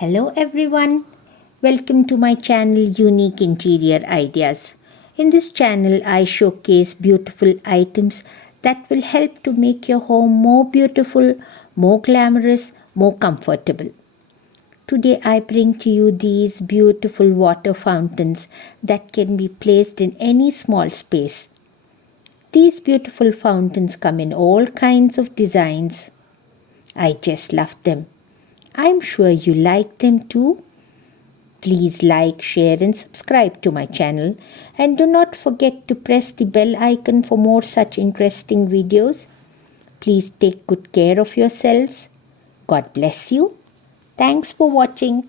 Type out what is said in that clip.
Hello everyone, welcome to my channel Unique Interior Ideas. In this channel I showcase beautiful items that will help to make your home more beautiful, more glamorous, more comfortable. Today I bring to you these beautiful water fountains that can be placed in any small space. These beautiful fountains come in all kinds of designs. I just love them. I'm sure you like them too. Please like, share and subscribe to my channel, and do not forget to press the bell icon for more such interesting videos. Please take good care of yourselves. God bless you. Thanks for watching.